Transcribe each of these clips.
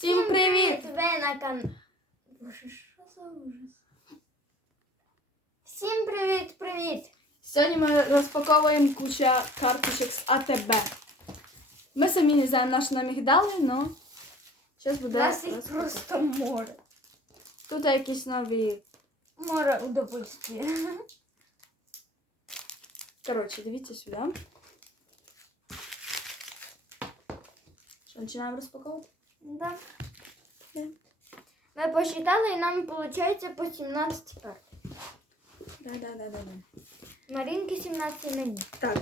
Всім привіт! Ви на кан... Боже, що за ужас? Всім привіт, привіт! Сьогодні ми розпаковуємо куча карточок з АТБ. Ми самі не знаємо, на що нам їх дали, але зараз У буде. нас їх розпаковка. просто море. Тут якісь нові. Море удовольствия. Коротше, дивіться сюди. Що, починаємо розпаковувати? Да. Да. Ми посчитали і нам виходить по 17 карт. Да, да, да, да, да. Марінки 17 мені. Так.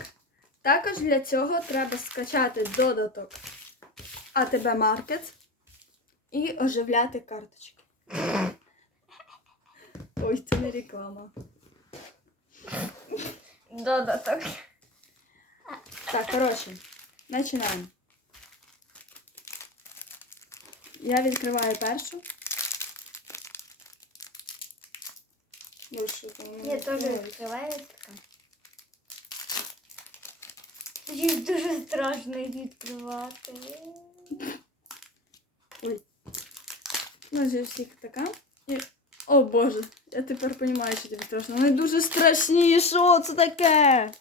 Також для цього треба скачати додаток АТБ Market і оживляти карточки. Ой, це не реклама. Додаток. Так, коротше, починаємо. Я відкриваю першу. Ну, що там? Я теж відкриваю така. Їх дуже страшно їх відкривати. Ой. У нас же всіх така. І... О Боже, я тепер розумію, що тобі страшно. Вони дуже страшні. Що це таке?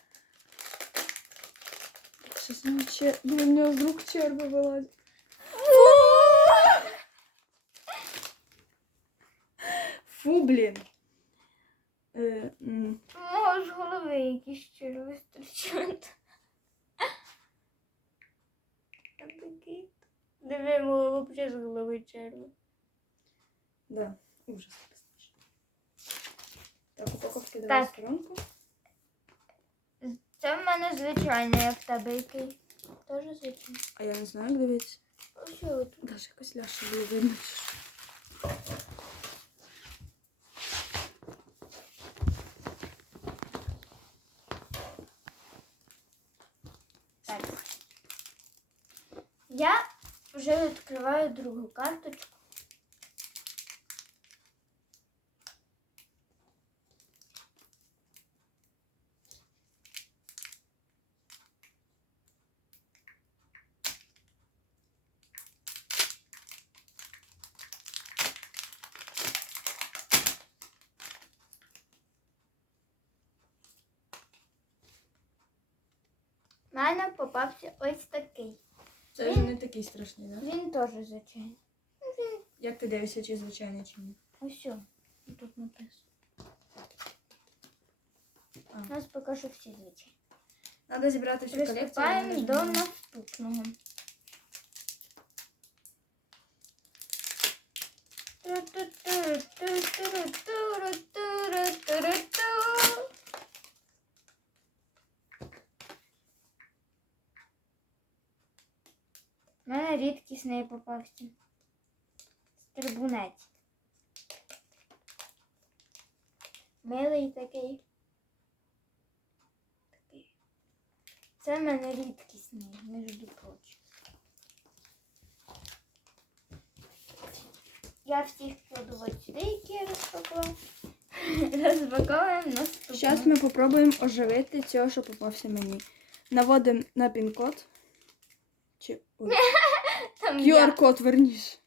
Що з нього чер... Блін, у нього з рук черви вилазять. Фу, блін. Е, м, Мого з голови якісь черви стирчать. Такий. Диви, мого взагалі з голови черви. да, ужас. Так, упаковки давай Так. сторонку. Це в мене звичайний, як в тебе який. Теж звичайний. А я не знаю, як дивитися. Ось тут. Даже якось ляше було видно. Так. Я вже відкриваю другу карточку. У мене попався ось такий. Це вже не такий страшний, да? Він теж звичайний. Ну, Як ти дивишся, чи звичайний, чи ні? ось тут написано. А. У нас поки що всі звичайні. Треба зібрати всю колекцію. Приступаємо до наступного. У рідкісний попався. Стрибунець. Милий такий. Такий. Це в мене рідкісний, між прочим. Я всіх кладу ось сюди, які я розпакувала. Розпаковуємо. Зараз ми попробуємо оживити цього, що попався мені. Наводимо на пін-код. Чи... ой, Там я. QR-код, верніш.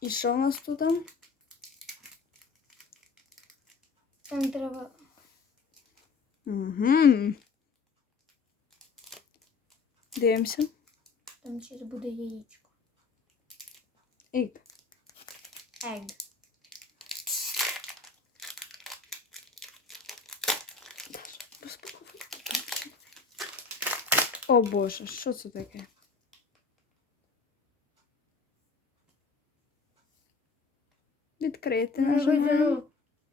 І що у нас тут? там? Там треба. Угу. Дивимося. Там ще буде яєчко. Ік. Egg. О боже, що це таке? Відкрити нажимаємо.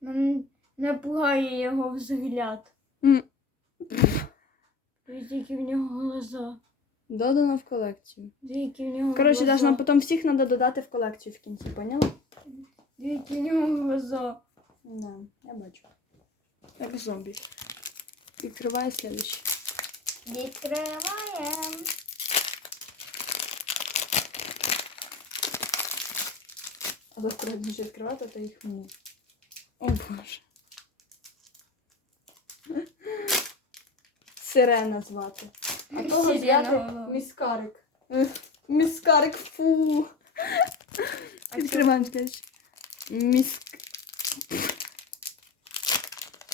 Мене не пугає його взгляд. Які в нього глаза. Додано в колекцію. Які в нього Коротше, глаза. нам потім всіх треба додати в колекцію в кінці, поняла? Які в нього глаза. Да, я бачу. Як зомбі. Відкриваю слідуючий. Відкриваємо. Але коли будеш відкривати, то їх мені. О боже. Сирена звати. А того Сирена звати голова. міскарик. Міскарик, фу. А Відкриваємо дальше. Міск.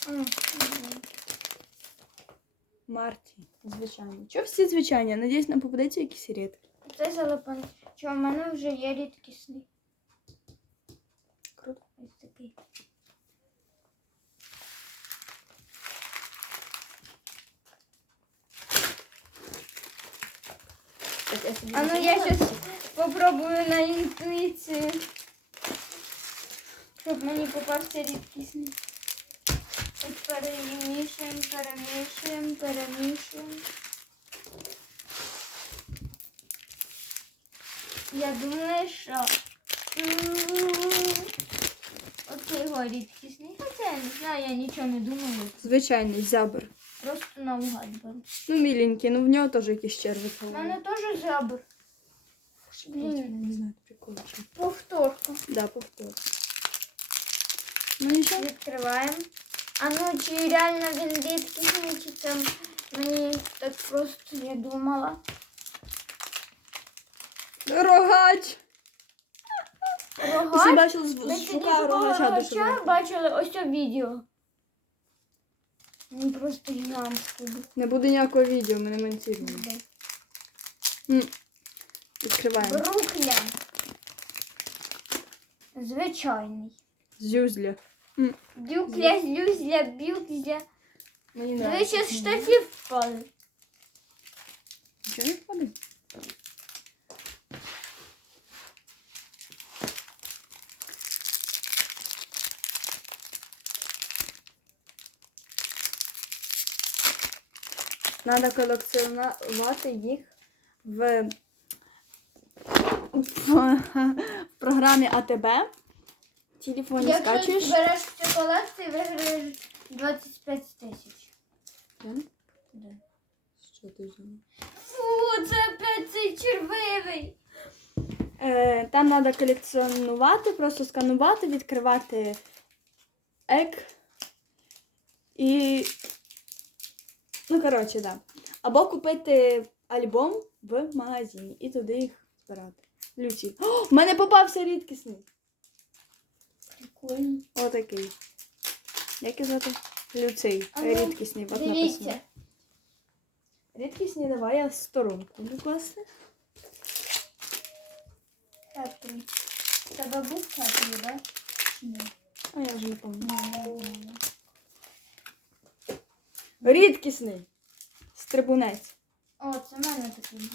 М, Марті. Звичайно. Чого всі звичайні? Надіюсь, нам попадеться якийсь рідкий. Це залипаний. Що, в мене вже є рідкісний. А ну я сейчас попробую на інтуїцію. Щоб мені попався рідкісний. Перемішуємо, перемішуємо, перемішуємо. Я думаю, що м, оце його рідкісний. Хоча я не знаю, я нічого не думаю. Звичайний зябр. Просто наугад беру. Ну, міленький, ну в нього теж якісь черви. У мене теж жабр. Блін. Не знаю, прикол. чи- Повторка. Да, повтор. Ну нічого. Відкриваємо. А ну чи реально він рідкісний, чи це мені так просто я думала. Рогач! Ти всі Рогач. бачили Ми з тоді шукаю такого рогача рогача душевого. бачили ось це відео. Він просто гігантський. Не буде ніякого відео, ми не монтуємо. М. Відкриваємо. Брукля. Звичайний. Зюзля. Дюкля, злюзля, бюкля. Мені Ви нравиться. ще з штатів впали. Нічого не впаде? Надо колекціонувати їх в, в, програмі АТБ. В телефоні Якщо скачуєш. збереш цю колекцію, виграєш 25 тисяч. Да. Що ти взяла? Фу, це опять цей червивий. Е, там треба колекціонувати, просто сканувати, відкривати ек. І. Ну, коротше, да. Або купити альбом в магазині і туди їх збирати. Люці. О, в мене попався рідкісний. Прикольно. Отакий. Як його звати? Люцей. А ну, Рідкісний. От Дивіться. написано. Рідкісний, давай я сторонку буду класти. Хеппі. Тебе був хеппі, да? Ні. А я вже не пам'ятаю. Ні, ні, ні. Рідкісний. Стрибунець. О, це в мене такий.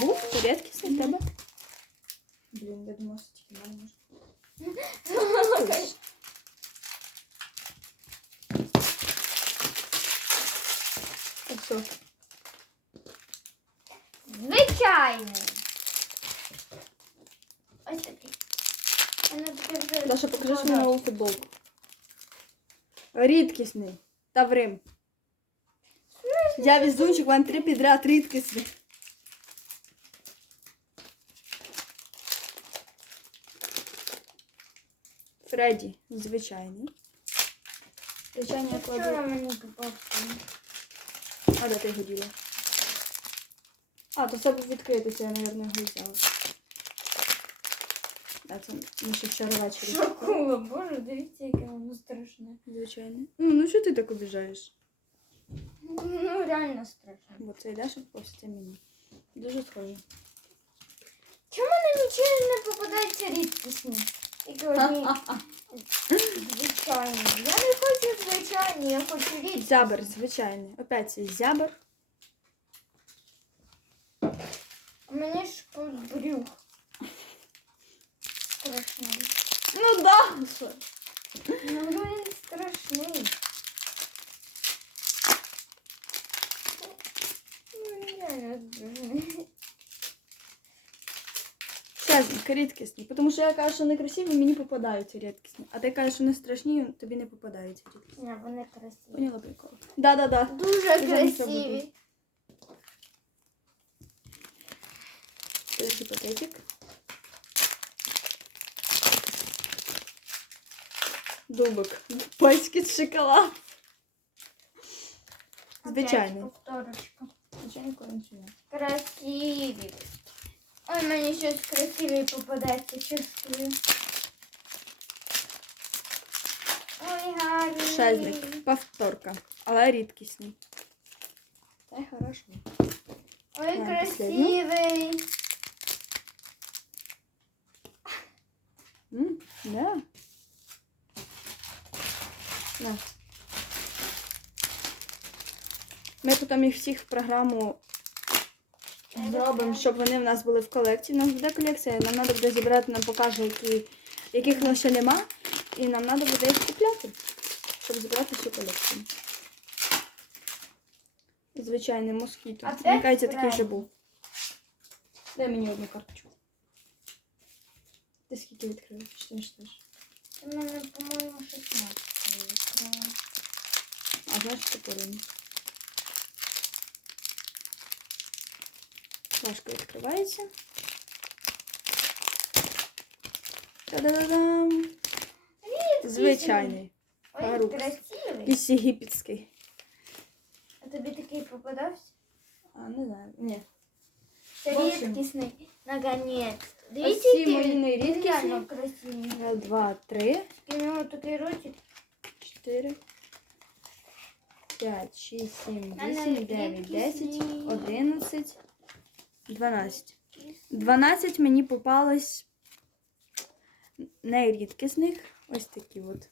Був рідкісний в тебе? Блін, я думала, що тільки в мене може. Так, все. Звичайний. Ось такий. Вона таке вже Даша, покажи свою складає. нову футболку. Рідкісний. Таврим. Я везунчик, вам три підряд рідкісний. Фредді, звичайний. Звичайний я кладу. мені попався. А де ти його діла? А, то відкритий, це я, мабуть, його взяла. А це ми ще вчора ввечері. Шокула, боже, дивіться, яке воно страшне. Звичайно. Ну, ну що ти так обіжаєш? Ну, реально страшно. Бо це йдеш, ось це мені. Дуже схоже. Чому на нічого не попадається рідкісні? Тільки одні звичайні. Я не хочу звичайні, я хочу рідкісні. Зябр, звичайний. Опять цей зябр. У мене ж тут брюх. Страшний. Ну да! Що? Ну, він страшний. Ну, він реально страшний. Чесно, рідкісні. Тому що я кажу, що не красиві, мені попадаються рідкісні. А ти кажеш, що не страшні, тобі не попадаються рідкісні. Ні, вони красиві. Поняла прикол? Да-да-да. Дуже Я не забуду. красиві. Дубок. Польський шоколад. Звичайний. Опять повторочка. нічого не сюди. Красиві. Ой, мені щось красиве попадається, чувствую. Ой, гарний. Шезник. Повторка. Але рідкісний. Це хорошо. Ой, Так, красивий. М, да. На. Ми потім їх всіх в програму зробимо, щоб вони в нас були в колекції. У нас буде колекція, нам треба буде зібрати, нам покаже, які, яких в нас ще нема. І нам треба буде їх купляти, щоб зібрати всю колекцію. Звичайний москіто. Це Мені кажеться, такий вже був. Дай мені одну карточку. Ти скільки відкрила? Чи ти не читаєш? У мене, по-моєму, 16 відкрила. А значить чотири. Важко відкривається. Та-да-да-дам! Звичайний. Ой, Парукс. красивий. Якийсь єгипетський. А тобі такий попадався? А, не знаю. Ні. Це В общем. рідкісний. Наконець. Ось Дивіться, ці який мої він нерідкісні. реально красивий. Раз, два, три, У нього такий ротик. чотири, п'ять, шість, сім, мене вісім, дев'ять, десять, рідкісні. одинадцять, дванадцять. 12 мені попалось найрідкісних. Ось такі от.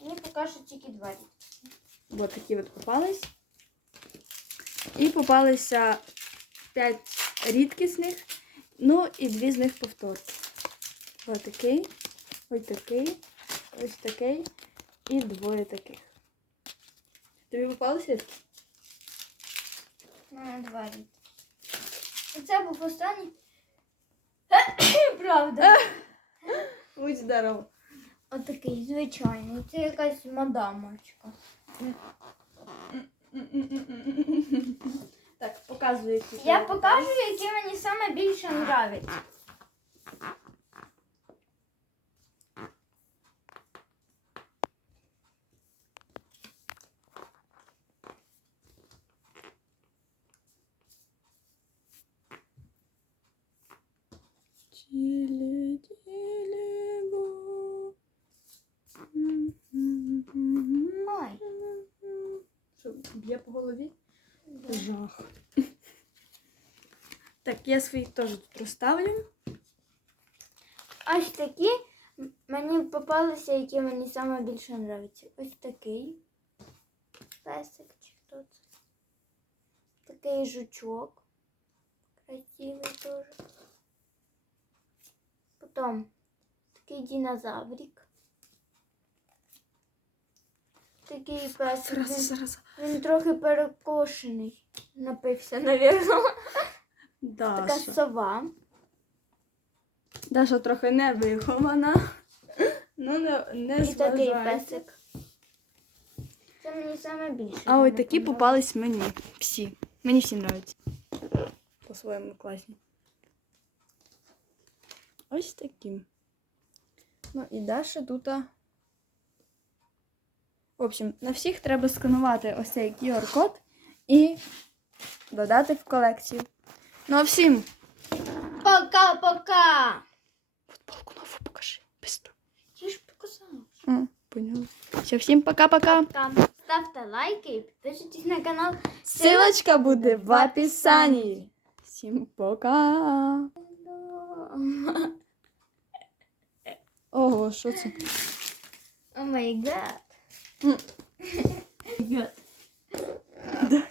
Мені поки що тільки два рідкісні. От такі от попались. І попалися 5 рідкісних. Ну і дві з них повторки. Ось такий, ось такий, ось такий і двоє таких. Тобі попалися? Мене два рідкісні. Оце був останній. Правда. Будь здоров. Отакий звичайний. Це якась мадамочка. Так, показуй, які. Я покажу, які мені саме більше бо. Ой. Що, б'є по голові? Жах. Так, я свої теж тут розставлю. Ось такі м- мені попалися, які мені саме більше нравиться. Ось такий песик чи хто це. Такий жучок. Красивий теж. Потім такий динозаврик. Такий песик. Зараз, Він, зараз. він трохи перекошений. Напився, навірно. Така сова. Даша трохи не вихована. Ну, не, не І такий зважайте. песик. Це мені саме більше. А ось такі попались мені. Всі. Мені всі нравляться. По-своєму класні. Ось такі. Ну і Даша тут. В общем, на всіх треба сканувати ось цей QR-код і додати в колекцію. Ну а всім Пока-пока! футболку нову покажи. Быстро. Ти ж показала. А, поняла. Все, всім пока-пока. Там ставте лайки і підписуйтесь на канал. Ссылочка буде в описанні. Всім пока. Ого, що це? О май гад. М. Гад. Да,